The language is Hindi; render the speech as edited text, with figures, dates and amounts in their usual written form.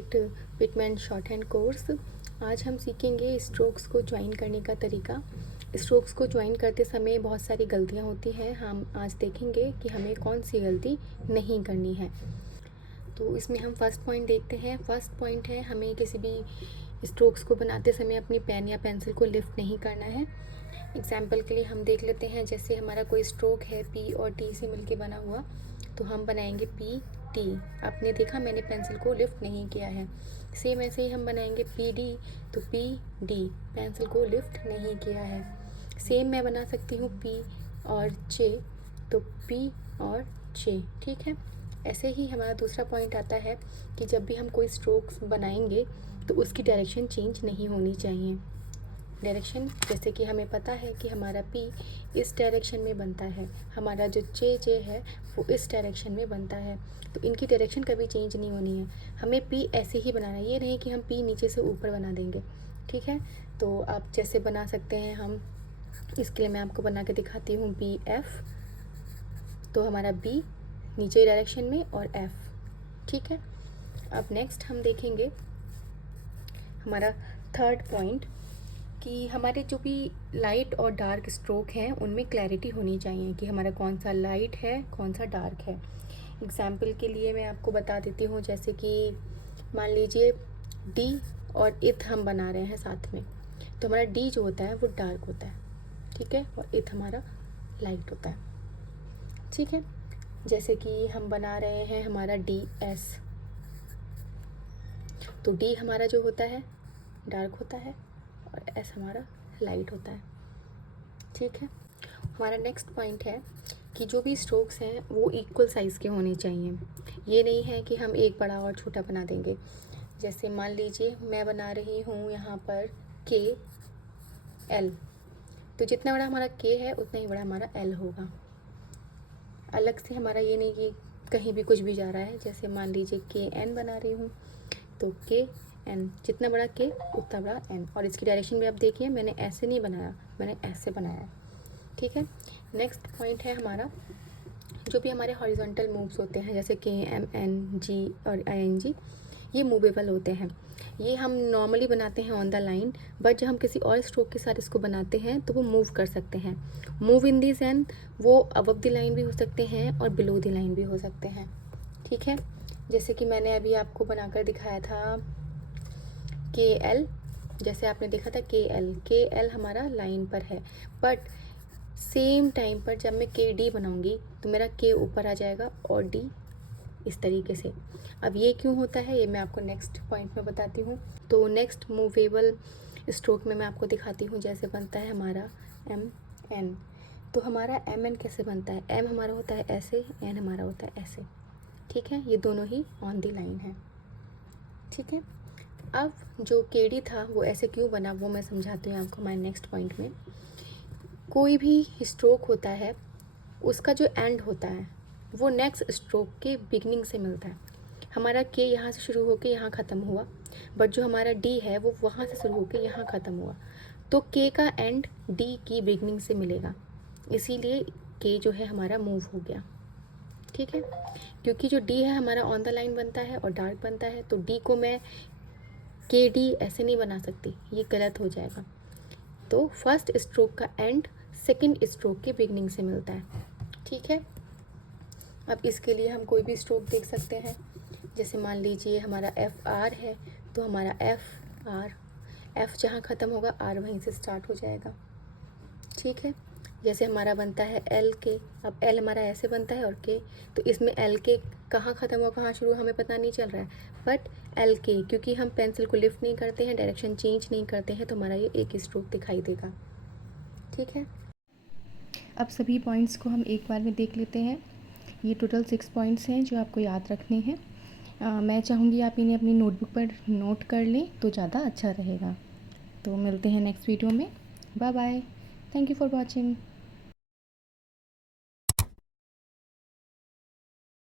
State Pitman short hand course. आज हम सीखेंगे स्ट्रोक्स को ज्वाइन करने का तरीका। स्ट्रोक्स को ज्वाइन करते समय बहुत सारी गलतियां होती हैं। हम आज देखेंगे कि हमें कौन सी गलती नहीं करनी है। तो इसमें हम फर्स्ट पॉइंट देखते हैं। फर्स्ट पॉइंट है, हमें किसी भी स्ट्रोक्स को बनाते समय अपनी पेन या पेंसिल को लिफ्ट नहीं करना है। एग्जाम्पल के लिए हम देख लेते हैं, जैसे हमारा कोई स्ट्रोक है पी और टी से मिलके बना हुआ, तो हम बनाएंगे पी टी। आपने देखा मैंने पेंसिल को लिफ्ट नहीं किया है। सेम ऐसे ही हम बनाएंगे पी डी, तो पी डी पेंसिल को लिफ्ट नहीं किया है। सेम मैं बना सकती हूँ पी और चे, तो पी और चे, ठीक है। ऐसे ही हमारा दूसरा पॉइंट आता है कि जब भी हम कोई स्ट्रोक्स बनाएंगे तो उसकी डायरेक्शन चेंज नहीं होनी चाहिए। डायरेक्शन, जैसे कि हमें पता है कि हमारा पी इस डायरेक्शन में बनता है, हमारा जो चे है वो इस डायरेक्शन में बनता है, तो इनकी डायरेक्शन कभी चेंज नहीं होनी है। हमें पी ऐसे ही बनाना है, ये नहीं कि हम पी नीचे से ऊपर बना देंगे, ठीक है। तो आप जैसे बना सकते हैं, हम इसके लिए मैं आपको बना के दिखाती हूँ बी एफ। तो हमारा बी नीचे डायरेक्शन में और एफ, ठीक है। अब नेक्स्ट हम देखेंगे हमारा थर्ड पॉइंट कि हमारे जो भी लाइट और डार्क स्ट्रोक हैं उनमें क्लैरिटी होनी चाहिए कि हमारा कौन सा लाइट है कौन सा डार्क है। एग्जाम्पल के लिए मैं आपको बता देती हूँ, जैसे कि मान लीजिए डी और इथ हम बना रहे हैं साथ में, तो हमारा डी जो होता है वो डार्क होता है, ठीक है, और इथ हमारा लाइट होता है, ठीक है। जैसे कि हम बना रहे हैं हमारा डी एस, तो डी हमारा जो होता है डार्क होता है और एस हमारा लाइट होता है, ठीक है। हमारा नेक्स्ट पॉइंट है कि जो भी स्ट्रोक्स हैं वो इक्वल साइज़ के होने चाहिए। ये नहीं है कि हम एक बड़ा और छोटा बना देंगे। जैसे मान लीजिए मैं बना रही हूँ यहाँ पर के एल, तो जितना बड़ा हमारा के है उतना ही बड़ा हमारा एल होगा। अलग से हमारा ये नहीं कि कहीं भी कुछ भी जा रहा है। जैसे मान लीजिए के एन बना रही हूँ, तो के एन, जितना बड़ा के उतना बड़ा एन, और इसकी डायरेक्शन भी आप देखिए मैंने ऐसे नहीं बनाया, मैंने ऐसे बनाया, ठीक है। नेक्स्ट पॉइंट है हमारा, जो भी हमारे हॉरिजॉन्टल मूव्स होते हैं जैसे के एम एन जी और आई एन जी, ये मूवेबल होते हैं। ये हम नॉर्मली बनाते हैं ऑन द लाइन, बट जब हम किसी और स्ट्रोक के साथ इसको बनाते हैं तो वो मूव कर सकते हैं। मूव इन दी सेंस वो अबव द लाइन भी हो सकते हैं और बिलो द लाइन भी हो सकते हैं, ठीक है। जैसे कि मैंने अभी आपको बनाकर दिखाया था के एल, जैसे आपने देखा था के एल हमारा लाइन पर है, बट सेम टाइम पर जब मैं के डी बनाऊंगी तो मेरा के ऊपर आ जाएगा और डी इस तरीके से। अब ये क्यों होता है ये मैं आपको नेक्स्ट पॉइंट में बताती हूँ। तो नेक्स्ट मूवेबल स्ट्रोक में मैं आपको दिखाती हूँ, जैसे बनता है हमारा एम एन। तो हमारा एम एन कैसे बनता है, एम हमारा होता है ऐसे, एन हमारा होता है ऐसे, ठीक है। ये दोनों ही ऑन दी लाइन है, ठीक है। अब जो के डी था वो ऐसे क्यों बना वो मैं समझाती हूँ आपको हमारे नेक्स्ट पॉइंट में। कोई भी स्ट्रोक होता है उसका जो एंड होता है वो नेक्स्ट स्ट्रोक के बिगनिंग से मिलता है। हमारा के यहाँ से शुरू होकर यहाँ ख़त्म हुआ, बट जो हमारा डी है वो वहाँ से शुरू होकर यहाँ ख़त्म हुआ, तो के का एंड डी की बिगनिंग से मिलेगा, इसीलिए के जो है हमारा मूव हो गया, ठीक है। क्योंकि जो डी है हमारा ऑन द लाइन बनता है और डार्क बनता है, तो डी को मैं के डी ऐसे नहीं बना सकती, ये गलत हो जाएगा। तो फर्स्ट स्ट्रोक का एंड सेकंड स्ट्रोक के बिगनिंग से मिलता है, ठीक है। अब इसके लिए हम कोई भी स्ट्रोक देख सकते हैं, जैसे मान लीजिए हमारा एफ आर है, तो हमारा एफ आर, एफ जहाँ ख़त्म होगा आर वहीं से स्टार्ट हो जाएगा, ठीक है। जैसे हमारा बनता है एल के, अब एल हमारा ऐसे बनता है और के, तो इसमें एल के कहाँ ख़त्म हुआ कहाँ शुरू हमें पता नहीं चल रहा है, बट एल के क्योंकि हम पेंसिल को लिफ्ट नहीं करते हैं, डायरेक्शन चेंज नहीं करते हैं, तो हमारा ये एक स्ट्रोक दिखाई देगा, ठीक है। अब सभी पॉइंट्स को हम एक बार में देख लेते हैं। ये टोटल 6 पॉइंट्स हैं जो आपको याद रखने हैं। मैं चाहूँगी आप इन्हें अपनी नोटबुक पर नोट कर लें तो ज़्यादा अच्छा रहेगा। तो मिलते हैं नेक्स्ट वीडियो में। Bye bye. Thank you for watching.